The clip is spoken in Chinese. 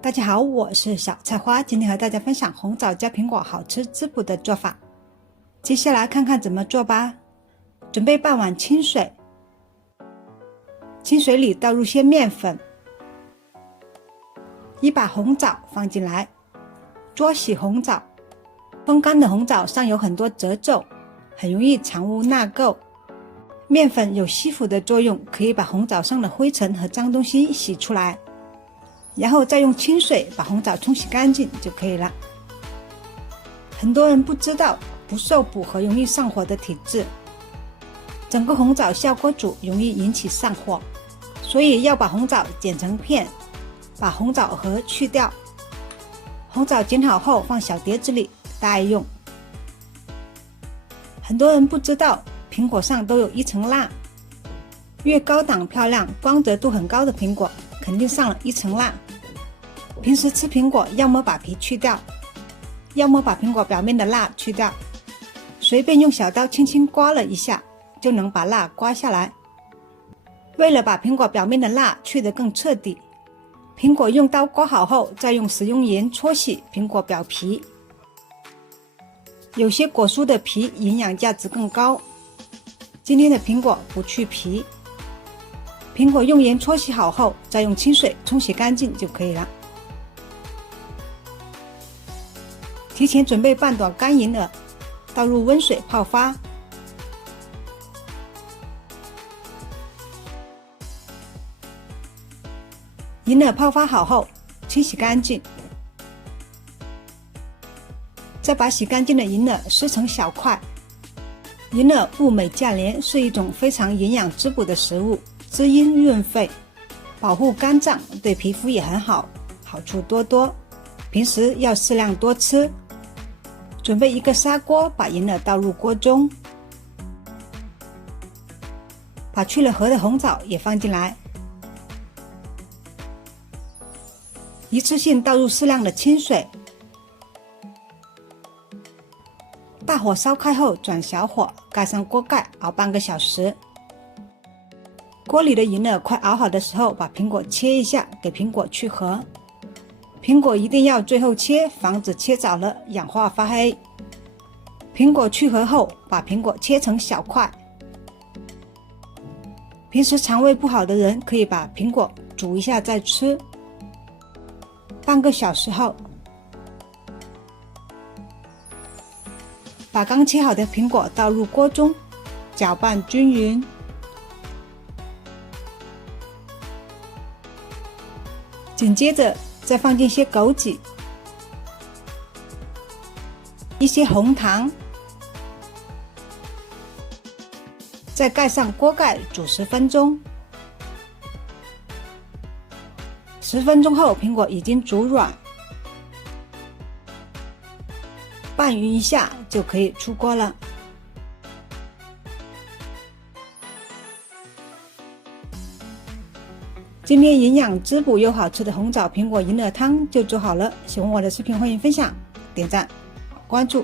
大家好，我是小菜花，今天和大家分享红枣加苹果好吃滋补的做法。接下来看看怎么做吧。准备半碗清水，清水里倒入些面粉，一把红枣放进来，焯洗红枣。风干的红枣上有很多褶皱，很容易藏污纳垢。面粉有吸附的作用，可以把红枣上的灰尘和脏东西洗出来。然后再用清水把红枣冲洗干净就可以了。很多人不知道不受补和容易上火的体质，整个红枣下锅煮容易引起上火，所以要把红枣剪成片，把红枣核去掉。红枣剪好后放小碟子里待用。很多人不知道苹果上都有一层蜡，越高档漂亮光泽度很高的苹果肯定上了一层蜡。平时吃苹果要么把皮去掉，要么把苹果表面的蜡去掉，随便用小刀轻轻刮了一下就能把蜡刮下来。为了把苹果表面的蜡去得更彻底，苹果用刀刮好后再用食用盐搓洗苹果表皮。有些果蔬的皮营养价值更高，今天的苹果不去皮。苹果用盐搓洗好后再用清水冲洗干净就可以了。提前准备半朵干银耳，倒入温水泡发。银耳泡发好后清洗干净，再把洗干净的银耳撕成小块。银耳物美价廉，是一种非常营养滋补的食物，滋阴润肺，保护肝脏，对皮肤也很好，好处多多，平时要适量多吃。准备一个砂锅，把银耳倒入锅中，把去了核的红枣也放进来，一次性倒入适量的清水，大火烧开后转小火，盖上锅盖熬半个小时。锅里的银耳快熬好的时候，把苹果切一下，给苹果去核。苹果一定要最后切，防止切早了氧化发黑。苹果去核后，把苹果切成小块。平时肠胃不好的人可以把苹果煮一下再吃。半个小时后，把刚切好的苹果倒入锅中，搅拌均匀。紧接着再放进些枸杞，一些红糖，再盖上锅盖煮10分钟。10分钟后，苹果已经煮软，拌匀一下就可以出锅了。今天营养滋补又好吃的红枣苹果银耳汤就做好了。喜欢我的视频欢迎分享、点赞、关注。